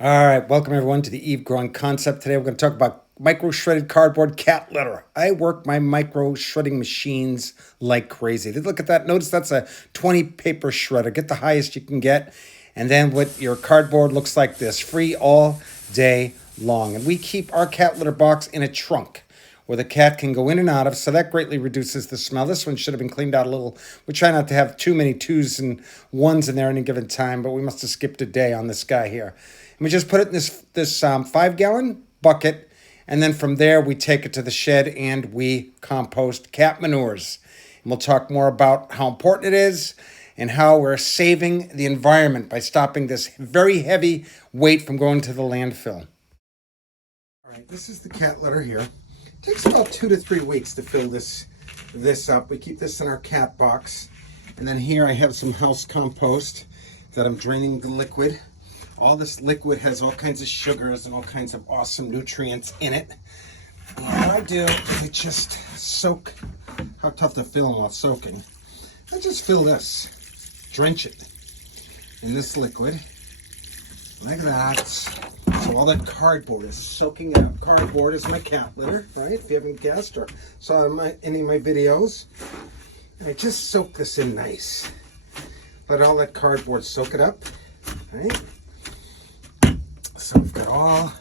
All right, welcome everyone to the Eve Growing Concept. Today we're going to talk about micro shredded cardboard cat litter. I work my micro shredding machines like crazy. Look at that. Notice that's a 20 paper shredder. Get the highest you can get. And then what your cardboard looks like this, free all day long. And we keep our cat litter box in a trunk where the cat can go in and out of, so that greatly reduces the smell. This one should have been cleaned out a little. We try not to have too many twos and ones in there any given time, but we must have skipped a day on this guy here. And we just put it in this 5 gallon bucket, and then from there we take it to the shed and we compost cat manures. And we'll talk more about how important it is and how we're saving the environment by stopping this very heavy weight from going to the landfill. All right, this is the cat litter here. It takes about 2 to 3 weeks to fill this up. We keep this in our cat box. And then here I have some house compost that I'm draining the liquid. All this liquid has all kinds of sugars and all kinds of awesome nutrients in it. And what I do is I just soak. How tough to fill while soaking. I just fill this, drench it in this liquid, like that. So all that cardboard is soaking out. Cardboard is my cat litter, right? If you haven't guessed or saw any of my videos. And I just soak this in nice. Let all that cardboard soak it up, right? So we've got all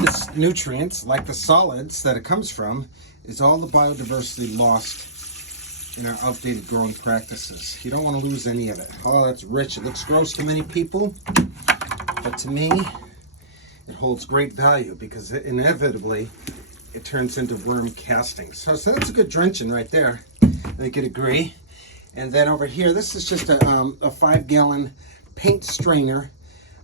this nutrients, like the solids that it comes from, is all the biodiversity lost in our outdated growing practices. You don't want to lose any of it. Oh, that's rich. It looks gross to many people, but to me, it holds great value because inevitably it turns into worm castings. So that's a good drenching right there. I think you'd agree. And then over here, this is just a 5 gallon paint strainer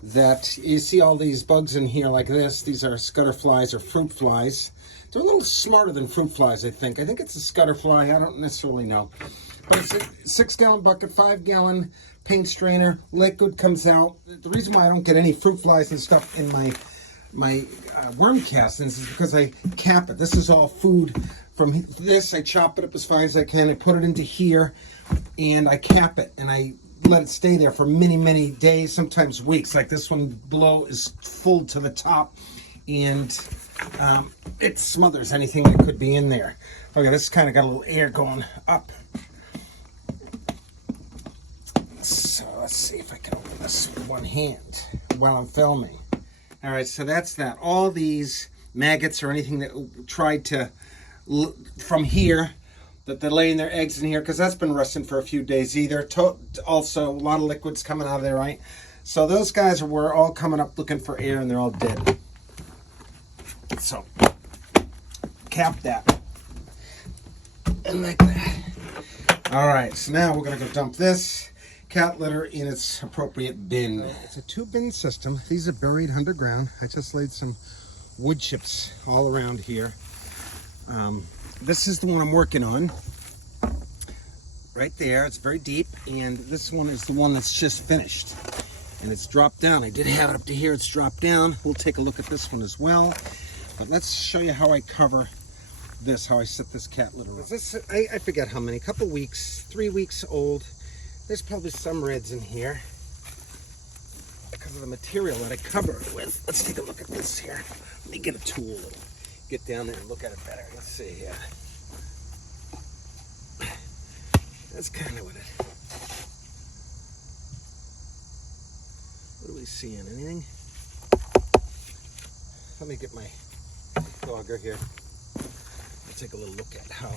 that you see all these bugs in here like this. These are scutter flies or fruit flies. They're a little smarter than fruit flies, I think. I think it's a scutter fly. I don't necessarily know. But it's a 6 gallon bucket, 5 gallon paint strainer. Liquid comes out. The reason why I don't get any fruit flies and stuff in my worm castings is because I cap it. This is all food from this. I chop it up as fine as I can. I put it into here and I cap it and I let it stay there for many, many days, sometimes weeks. Like this one below is full to the top and it smothers anything that could be in there. Okay, this kind of got a little air going up. So let's see if I can open this with one hand while I'm filming. All right, so that's that. All these maggots or anything that tried to, from here, that they're laying their eggs in here, because that's been rusting for a few days either. Also, a lot of liquids coming out of there, right? So those guys were all coming up looking for air, and they're all dead. So, cap that. And like that. All right, so now we're going to go dump this cat litter in its appropriate bin. It's a 2-bin system. These are buried underground. I just laid some wood chips all around here. This is the one I'm working on. Right there, it's very deep, and this one is the one that's just finished. And it's dropped down. I did have it up to here, it's dropped down. We'll take a look at this one as well. But let's show you how I cover this, how I set this cat litter up. I forget how many, couple weeks, 3 weeks old. There's probably some reds in here because of the material that I cover it with. Let's take a look at this here. Let me get a tool and get down there and look at it better. Let's see here. That's kind of what it. What are we seeing? Anything? Let me get my auger here. I'll take a little look at how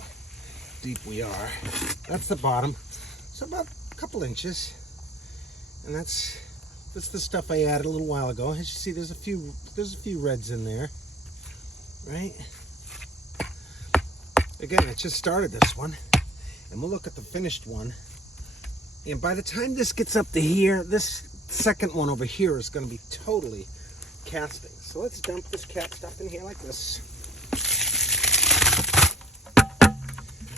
deep we are. That's the bottom. So about a couple inches. And that's the stuff I added a little while ago. As you see, there's a few reds in there. Right? Again, I just started this one. And we'll look at the finished one. And by the time this gets up to here, this second one over here is going to be totally casting. So let's dump this cat stuff in here like this.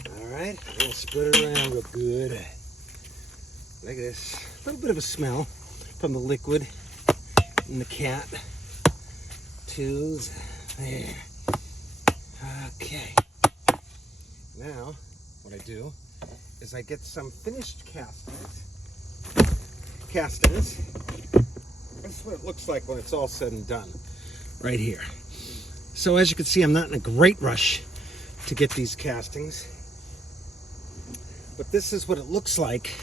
All right, we'll spread it around real good. Like this. A little bit of a smell from the liquid in the cat. Twos. There. Okay. Now, what I do is I get some finished castings, This is what it looks like when it's all said and done, right here. So as you can see, I'm not in a great rush to get these castings, but this is what it looks like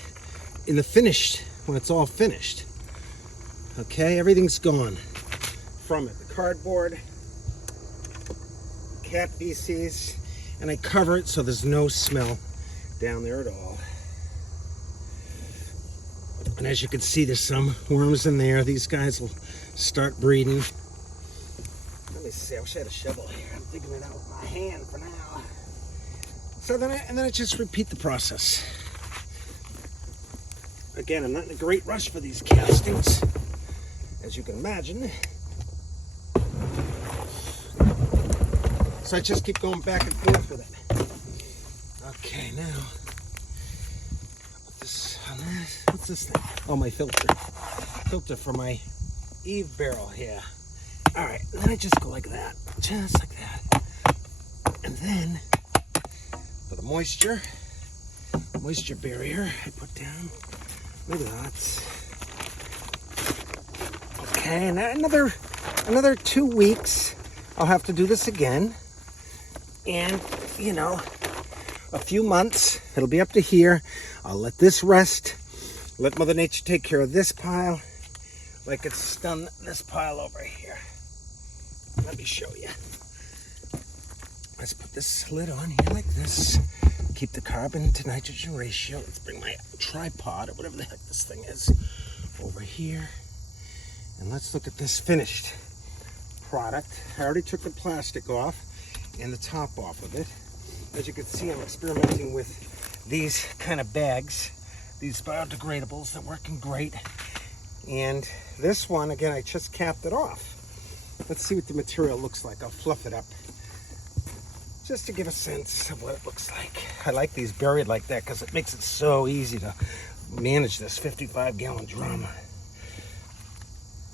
in the finished, when it's all finished. Okay, everything's gone from it. The cardboard, cat feces, and I cover it so there's no smell down there at all. And as you can see, there's some worms in there. These guys will start breeding. Let me see, I wish I had a shovel here. I'm digging it out with my hand for now. So then I just repeat the process. Again, I'm not in a great rush for these castings, as you can imagine. So I just keep going back and forth with it. Okay, now, put this on this. What's this thing? Oh, my filter. Filter for my Eve barrel here. All right, and then I just go like that, just like that. And then, for the moisture barrier, I put down, look at that. Okay, and another 2 weeks, I'll have to do this again. And, you know, a few months, it'll be up to here. I'll let this rest, let Mother Nature take care of this pile, like it's done this pile over here. Let me show you. Let's put this lid on here like this. Keep the carbon to nitrogen ratio. Let's bring my tripod, or whatever the heck this thing is, over here. And let's look at this finished product. I already took the plastic off and the top off of it. As you can see, I'm experimenting with these kind of bags, these biodegradables. They're working great. And this one, again, I just capped it off. Let's see what the material looks like. I'll fluff it up just to give a sense of what it looks like. I like these buried like that because it makes it so easy to manage this 55-gallon drum.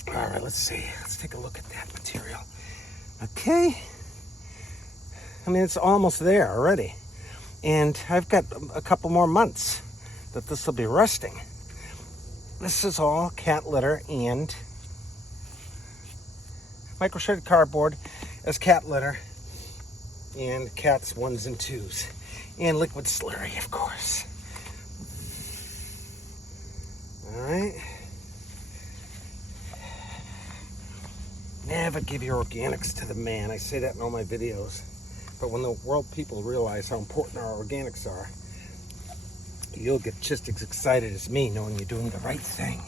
All right, let's see. Let's take a look at that material. Okay. I mean, it's almost there already. And I've got a couple more months that this will be resting. This is all cat litter and micro-shredded cardboard as cat litter, and cats 1s and 2s, and liquid slurry, of course. All right. Never give your organics to the man. I say that in all my videos. But when the world people realize how important our organics are, you'll get just as excited as me knowing you're doing the right thing.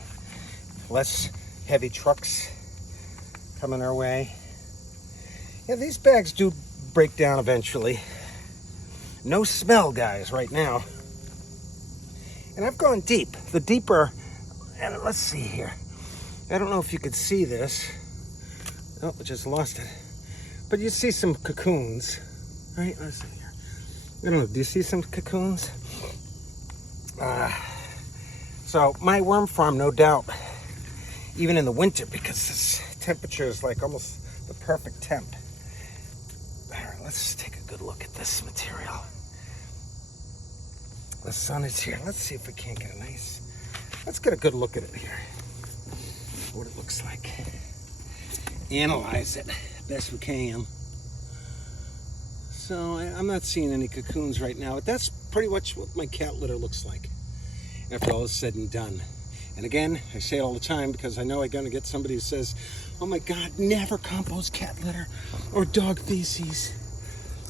Less heavy trucks coming our way. Yeah, these bags do break down eventually. No smell, guys, right now. And I've gone deep. The deeper, and let's see here. I don't know if you could see this. Oh, I just lost it. But you see some cocoons, right? Let's see here. I don't know, do you see some cocoons? So my worm farm, no doubt, even in the winter, because this temperature is like almost the perfect temp. All right, let's take a good look at this material. The sun is here. Let's see if we can't get let's get a good look at it here. What it looks like. Analyze it best we can. So I'm not seeing any cocoons right now, but that's pretty much what my cat litter looks like after all is said and done. And again, I say it all the time because I know I'm gonna get somebody who says, oh my God, never compost cat litter or dog feces.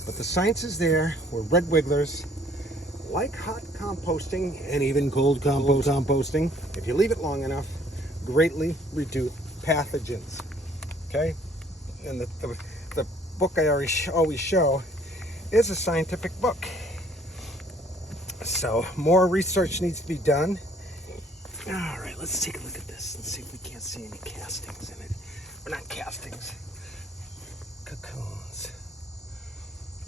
But the science is there. We're red wigglers. Like hot composting and even cold composting, if you leave it long enough, greatly reduce pathogens. Okay? And the book I always show is a scientific book. So more research needs to be done. All right, let's take a look at this and see if we can't see any castings in it. Or not castings. Cocoons.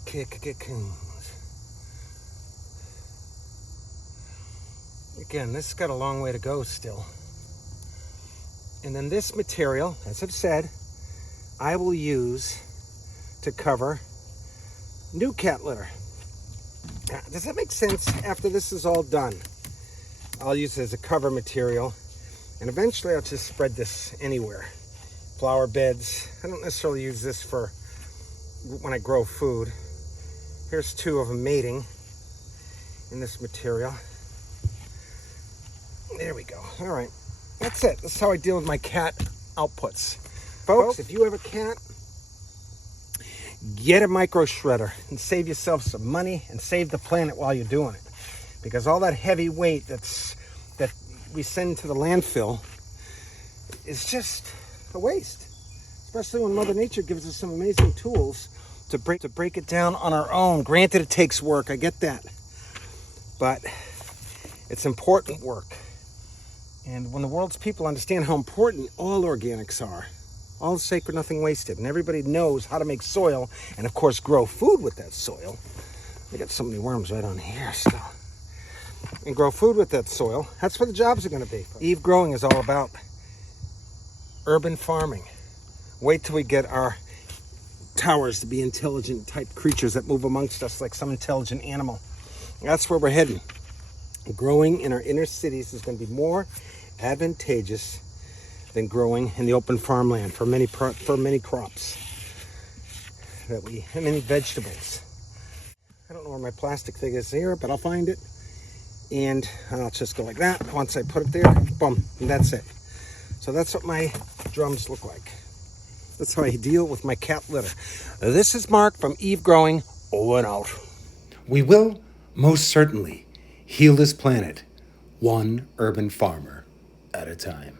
Cocoons. Again, this has got a long way to go still. And then this material, as I've said, I will use to cover new cat litter. Now, does that make sense? After this is all done, I'll use it as a cover material. And eventually I'll just spread this anywhere. Flower beds. I don't necessarily use this for when I grow food. Here's two of them mating in this material. There we go. All right. That's it. That's how I deal with my cat outputs. Folks, if you have a cat, get a micro shredder and save yourself some money and save the planet while you're doing it. Because all that heavy weight that we send to the landfill is just a waste. Especially when Mother Nature gives us some amazing tools to break it down on our own. Granted, it takes work. I get that. But it's important work. And when the world's people understand how important all organics are, all sacred, nothing wasted, and everybody knows how to make soil and, of course, grow food with that soil. I got so many worms right on here still. And grow food with that soil. That's where the jobs are going to be. Eve Growing is all about urban farming. Wait till we get our towers to be intelligent type creatures that move amongst us like some intelligent animal. That's where we're heading. Growing in our inner cities is going to be more advantageous than growing in the open farmland for many crops and many vegetables. I don't know where my plastic thing is here, but I'll find it. And I'll just go like that. Once I put it there, boom, and that's it. So that's what my drums look like. That's how I deal with my cat litter. This is Mark from Eve Growing, over and out. We will most certainly heal this planet, one urban farmer at a time.